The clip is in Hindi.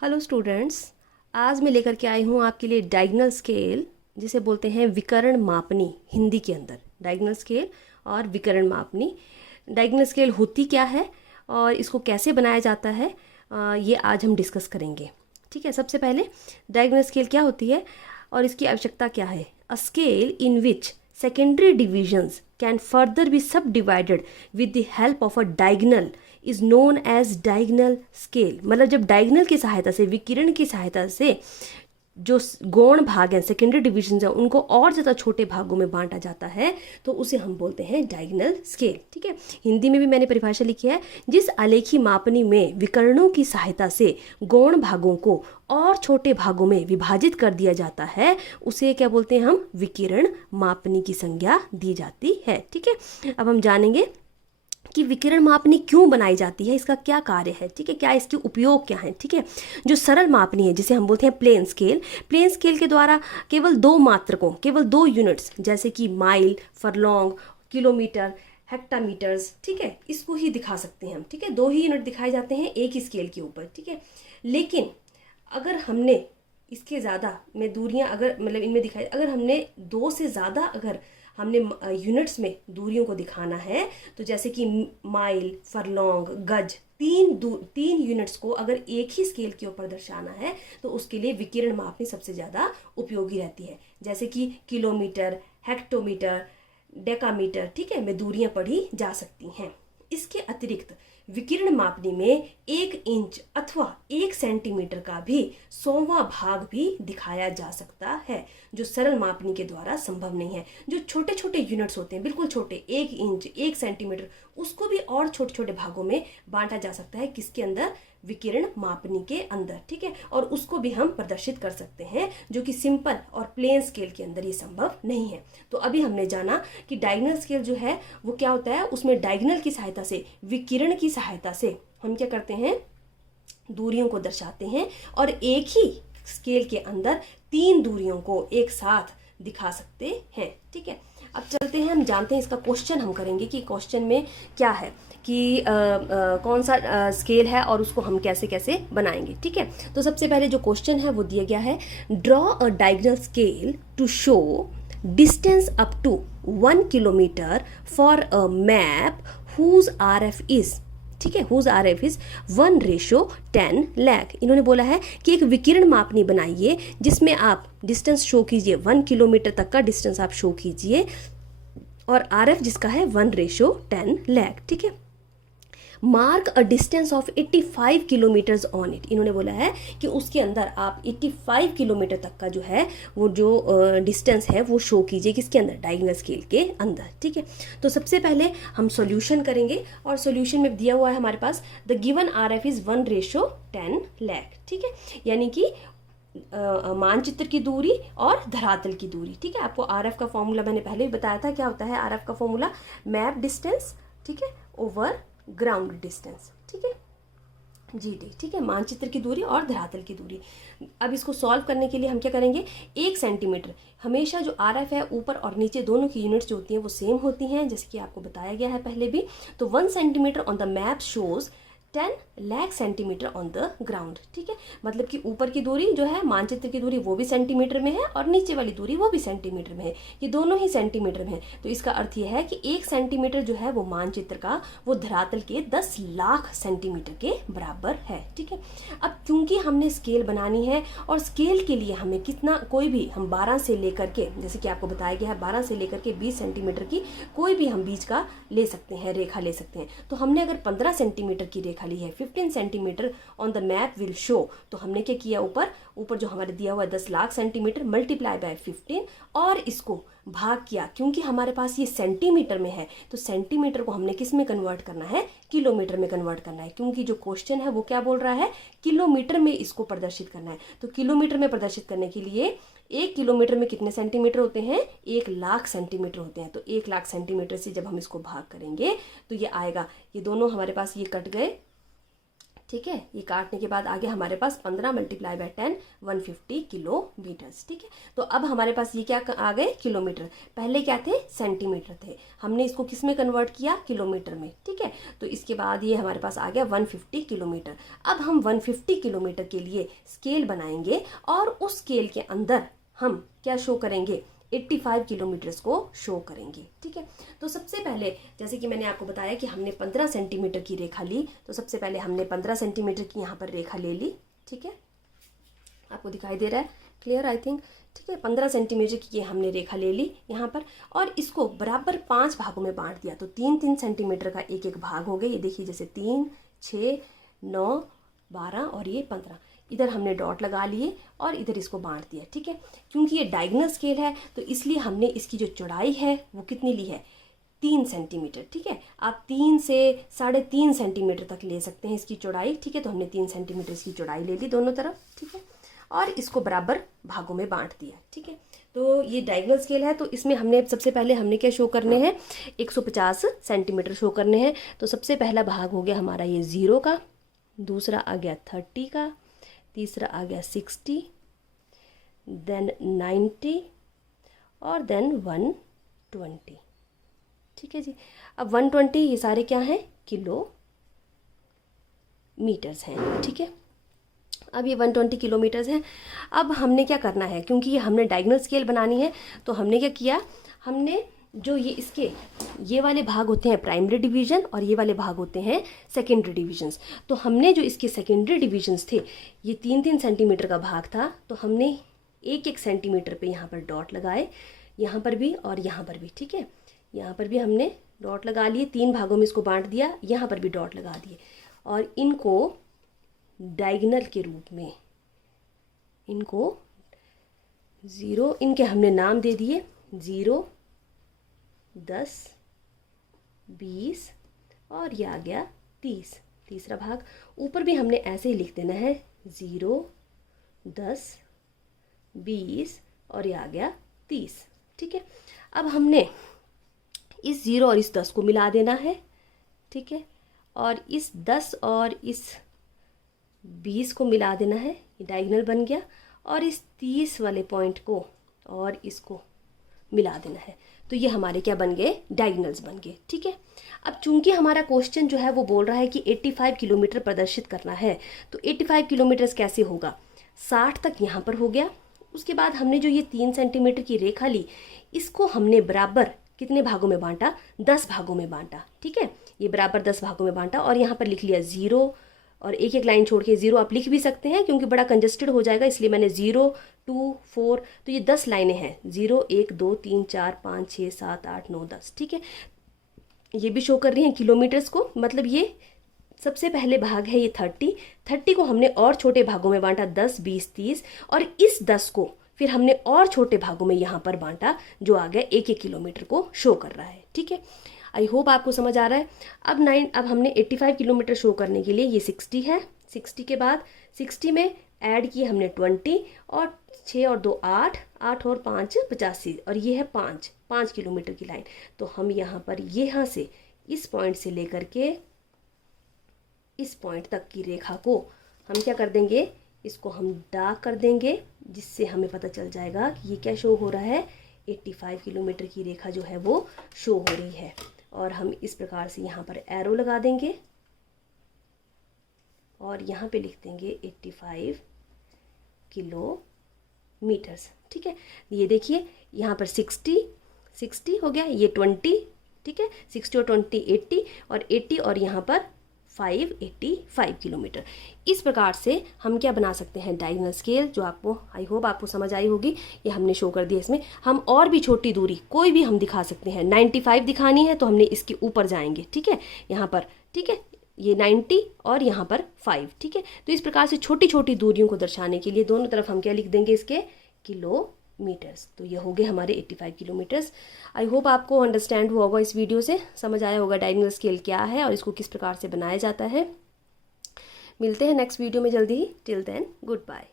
Hello students. आज मैं लेकर के आई हूँ आपके लिए डायगोनल स्केल, जिसे बोलते हैं विकर्ण मापनी। हिंदी के अंदर डायगोनल स्केल और विकर्ण मापनी। डायगोनल स्केल होती क्या है और इसको कैसे बनाया जाता है, ये आज हम डिस्कस करेंगे। ठीक है, सबसे पहले डायगोनल स्केल क्या होती है और इसकी आवश्यकता क्या है। A scale in which secondary divisions can further be subdivided with the help of a diagonal is known as diagonal scale। मतलब जब डायगोनल की सहायता से, विकिरण की सहायता से जो गौण भाग हैं, सेकेंडरी डिविजन हैं, उनको और ज़्यादा छोटे भागों में बांटा जाता है तो उसे हम बोलते हैं डायगोनल स्केल। ठीक है, हिंदी में भी मैंने परिभाषा लिखी है। जिस आलेखी मापनी में विकर्णों की सहायता से गौण भागों को और छोटे भागों में विभाजित कर दिया जाता है उसे क्या बोलते हैं हम, विकिरण मापनी की संज्ञा दी जाती है। ठीक है, अब हम जानेंगे कि विकिरण मापनी क्यों बनाई जाती है, इसका क्या कार्य है। ठीक है, क्या इसके उपयोग क्या है। ठीक है, जो सरल मापनी है जिसे हम बोलते हैं प्लेन स्केल, प्लेन स्केल के द्वारा केवल दो मात्रकों, केवल दो यूनिट्स जैसे कि माइल, फरलॉन्ग, किलोमीटर, हेक्टामीटर्स, ठीक है, इसको ही दिखा सकते हैं हम। ठीक है, दो ही यूनिट दिखाए जाते हैं एक ही स्केल के ऊपर। ठीक है, लेकिन अगर हमने इसके ज़्यादा में दूरियां अगर मतलब इनमें दिखाई, अगर हमने दो से ज़्यादा अगर हमने यूनिट्स में दूरियों को दिखाना है तो जैसे कि माइल, फरलॉन्ग, गज, तीन यूनिट्स को अगर एक ही स्केल के ऊपर दर्शाना है तो उसके लिए विकिरण मापनी सबसे ज़्यादा उपयोगी रहती है। जैसे कि किलोमीटर, हेक्टोमीटर, डेकामीटर, ठीक है, में दूरियां पढ़ी जा सकती हैं। इसके अतिरिक्त विकिरण मापनी में 1 इंच अथवा 1 सेंटीमीटर का भी 100वां भाग भी दिखाया जा सकता है, जो सरल मापनी के द्वारा संभव नहीं है। जो छोटे छोटे यूनिट्स होते हैं, बिल्कुल छोटे, 1 इंच, 1 सेंटीमीटर, उसको भी और छोटे छोटे भागों में बांटा जा सकता है। किसके अंदर, विकिरण मापनी के अंदर। ठीक है, और उसको भी हम प्रदर्शित कर सकते हैं, जो कि सिंपल और प्लेन स्केल के अंदर ये संभव नहीं है। तो अभी हमने जाना कि डायगोनल स्केल जो है वो क्या होता है। उसमें डायगोनल की सहायता से, विकिरण की सहायता से हम क्या करते हैं, दूरियों को दर्शाते हैं और एक ही स्केल के अंदर तीन दूरियों को एक साथ दिखा सकते हैं। ठीक है, अब चलते हैं, हम जानते हैं इसका क्वेश्चन हम करेंगे कि क्वेश्चन में क्या है कि कौन सा स्केल है और उसको हम कैसे कैसे बनाएंगे। ठीक है, तो सबसे पहले जो क्वेश्चन है वो दिया गया है, draw a diagonal scale to show distance up to 1 kilometre for a map whose RF is, ठीक है, हुज RF इज 1:10 लाख। इन्होंने बोला है कि एक विकिरण मापनी बनाइए जिसमें आप डिस्टेंस शो कीजिए, 1 किलोमीटर तक का डिस्टेंस आप शो कीजिए और RF जिसका है 1:10 लाख। ठीक है, mark a distance of 85 kilometres on it. इन्होंने बोला है कि उसके अंदर आप 85 किलोमीटर तक का जो है वो जो डिस्टेंस है वो शो कीजिए, किसके अंदर, डायगोनल स्केल के अंदर। ठीक है, तो सबसे पहले हम सॉल्यूशन करेंगे और सॉल्यूशन में दिया हुआ है हमारे पास, the given RF is 1:10 lakh. ठीक है, यानी कि मानचित्र की दूरी और धरातल की दूरी। ठीक है, आपको RF का फॉर्मूला मैंने पहले ही बताया था। क्या होता है RF का फॉर्मूला, मैप डिस्टेंस, ठीक है, ओवर ग्राउंड डिस्टेंस। ठीक है, GD। ठीक है, मानचित्र की दूरी और धरातल की दूरी। अब इसको सॉल्व करने के लिए हम क्या करेंगे, 1 सेंटीमीटर, हमेशा जो RF है ऊपर और नीचे दोनों की यूनिट्स जो होती हैं वो सेम होती हैं, जैसे कि आपको बताया गया है पहले भी। तो 1 centimetre on the map shows 10 lakh centimetre on the ground. ठीक है, मतलब कि ऊपर की दूरी जो है, मानचित्र की दूरी, वो भी सेंटीमीटर में है और नीचे वाली दूरी वो भी सेंटीमीटर में है, ये दोनों ही सेंटीमीटर में है। तो इसका अर्थ ये है कि 1 सेंटीमीटर जो है वो मानचित्र का, वो धरातल के 10 लाख सेंटीमीटर के बराबर है। ठीक है, अब क्योंकि हमने स्केल बनानी है और स्केल के लिए हमें कितना, कोई भी हम 12 से लेकर के, जैसे कि आपको बताया गया है 12 से लेकर के 20 सेंटीमीटर की कोई भी हम बीच का ले सकते हैं, रेखा ले सकते हैं। तो हमने अगर 15 सेंटीमीटर की रेखा ली है, 15 centimetre on the map will show, तो हमने क्या किया, ऊपर जो हमारे दिया हुआ है 10 लाख सेंटीमीटर मल्टीप्लाई बाय 15 और इसको भाग किया, क्योंकि हमारे पास ये सेंटीमीटर में है तो सेंटीमीटर को हमने किस में कन्वर्ट करना है, किलोमीटर में कन्वर्ट करना है, क्योंकि जो क्वेश्चन है वो क्या बोल रहा है, किलोमीटर में इसको प्रदर्शित करना है। तो किलोमीटर में प्रदर्शित करने के लिए 1 किलोमीटर में कितने सेंटीमीटर होते हैं, 1 लाख सेंटीमीटर होते हैं। तो 1 लाख सेंटीमीटर से जब हम इसको भाग करेंगे तो ये आएगा, ये दोनों हमारे पास ये कट गए, ठीक है। ये काटने के बाद आगे हमारे पास 15 मल्टीप्लाई बाय 10 150 किलोमीटर्स। ठीक है, तो अब हमारे पास ये क्या आ गए, किलोमीटर। पहले क्या थे, सेंटीमीटर थे, हमने इसको किस में कन्वर्ट किया, किलोमीटर में। ठीक है, तो इसके बाद ये हमारे पास आ गया 150 किलोमीटर। अब हम 150 किलोमीटर के लिए स्केल बनाएंगे और उस स्केल के अंदर हम क्या शो करेंगे, 85 किलोमीटर्स को शो करेंगे। ठीक है, तो सबसे पहले जैसे कि मैंने आपको बताया कि हमने 15 सेंटीमीटर की रेखा ली, तो सबसे पहले हमने 15 सेंटीमीटर की यहाँ पर रेखा ले ली। ठीक है, आपको दिखाई दे रहा है, क्लियर आई थिंक। ठीक है, 15 सेंटीमीटर की ये हमने रेखा ले ली यहाँ पर और इसको बराबर 5 भागों में बांट दिया। तो 3-3 सेंटीमीटर का एक एक भाग हो गए। ये देखिए, जैसे 3, 6, 9, 12 और ये 15। इधर हमने डॉट लगा लिए और इधर इसको बांट दिया। ठीक है, क्योंकि ये डायगोनल स्केल है तो इसलिए हमने इसकी जो चौड़ाई है वो कितनी ली है, 3 सेंटीमीटर। ठीक है, आप 3 से 3.5 सेंटीमीटर तक ले सकते हैं इसकी चौड़ाई। ठीक है, तो हमने 3 सेंटीमीटर इसकी चौड़ाई ले ली दोनों तरफ। ठीक है, और इसको बराबर भागों में बांट दिया। ठीक है, तो ये डायगोनल स्केल है, तो इसमें हमने सबसे पहले हमने क्या शो करने हैं, 150 सेंटीमीटर शो करने हैं। तो सबसे पहला भाग हो गया हमारा ये 0 का, दूसरा आ गया 30 का, तीसरा आ गया 60, देन 90 और देन 120। ठीक है जी, अब 120 ये सारे क्या हैं, किलो मीटर्स हैं। ठीक है, अब ये 120 किलोमीटर्स हैं। अब हमने क्या करना है, क्योंकि ये हमने डायगोनल स्केल बनानी है, तो हमने क्या किया, हमने जो ये इसके ये वाले भाग होते हैं प्राइमरी डिवीजन और ये वाले भाग होते हैं सेकेंडरी डिवीजन्स। तो हमने जो इसके सेकेंडरी डिवीजन्स थे, ये 3-3 सेंटीमीटर का भाग था, तो हमने 1-1 सेंटीमीटर पे यहाँ पर डॉट लगाए, यहाँ पर भी और यहाँ पर भी। ठीक है, यहाँ पर भी हमने डॉट लगा लिए, 3 भागों में इसको बांट दिया, यहाँ पर भी डॉट लगा दिए और इनको डायगोनल के रूप में, इनको 0, इनके हमने नाम दे दिए 0, 10, 20 और ये आ गया 30, तीसरा भाग। ऊपर भी हमने ऐसे ही लिख देना है 0, 10, 20 और ये आ गया 30। ठीक है, अब हमने इस 0 और इस 10 को मिला देना है। ठीक है, और इस 10 और इस 20 को मिला देना है, ये डायगोनल बन गया। और इस 30 वाले पॉइंट को और इसको मिला देना है, तो ये हमारे क्या बन गए, डायगोनल्स बन गए। ठीक है, अब चूंकि हमारा क्वेश्चन जो है वो बोल रहा है कि 85 किलोमीटर प्रदर्शित करना है, तो 85 किलोमीटर कैसे होगा, 60 तक यहाँ पर हो गया। उसके बाद हमने जो ये 3 सेंटीमीटर की रेखा ली, इसको हमने बराबर कितने भागों में बांटा, 10 भागों में बांटा। ठीक है, ये बराबर 10 भागों में बांटा और यहाँ पर लिख लिया 0 और एक एक लाइन छोड़ के 0 आप लिख भी सकते हैं, क्योंकि बड़ा कंजस्टेड हो जाएगा, इसलिए मैंने 0, 2, 4, तो ये 10 लाइनें हैं, 0, 1, 2, 3, 4, 5, 6, 7, 8, 9, 10। ठीक है, ये भी शो कर रही हैं किलोमीटर्स को, मतलब ये सबसे पहले भाग है ये 30 को हमने और छोटे भागों में बांटा, 10, 20, 30 और इस 10 को फिर हमने और छोटे भागों में यहाँ पर बांटा, जो आ गया 1-1 किलोमीटर को शो कर रहा है। ठीक है, आई होप आपको समझ आ रहा है। अब हमने 85 किलोमीटर शो करने के लिए ये 60 है, 60 के बाद 60 में ऐड किए हमने 20 और 6 और 2 8, 8 और 5 85 और ये है 5 किलोमीटर की लाइन। तो हम यहाँ पर यहाँ से इस पॉइंट से लेकर के इस पॉइंट तक की रेखा को हम क्या कर देंगे, इसको हम डार्क कर देंगे, जिससे हमें पता चल जाएगा कि ये क्या शो हो रहा है, 85 किलोमीटर की रेखा जो है वो शो हो रही है। और हम इस प्रकार से यहाँ पर एरो लगा देंगे और यहाँ पे लिख देंगे 85 किलोमीटर्स। ठीक है, ये देखिए यहाँ पर 60 हो गया, ये 20। ठीक है, 60 और 20 80 और 80 और यहाँ पर 585 किलोमीटर। इस प्रकार से हम क्या बना सकते हैं, डायगोनल स्केल, जो आपको आई होप आपको समझ आई होगी। ये हमने शो कर दिया। इसमें हम और भी छोटी दूरी कोई भी हम दिखा सकते हैं। 95 दिखानी है तो हमने इसके ऊपर जाएंगे। ठीक है, यहाँ पर ठीक है, ये 90 और यहाँ पर 5। ठीक है, तो इस प्रकार से छोटी छोटी दूरियों को दर्शाने के लिए दोनों तरफ हम क्या लिख देंगे, इसके किलोमीटर्स। तो ये हो गए हमारे 85 किलोमीटर्स। आई होप आपको अंडरस्टैंड हुआ होगा, इस वीडियो से समझ आया होगा डायगोनल स्केल क्या है और इसको किस प्रकार से बनाया जाता है। मिलते हैं नेक्स्ट वीडियो में जल्दी ही। Till then good bye.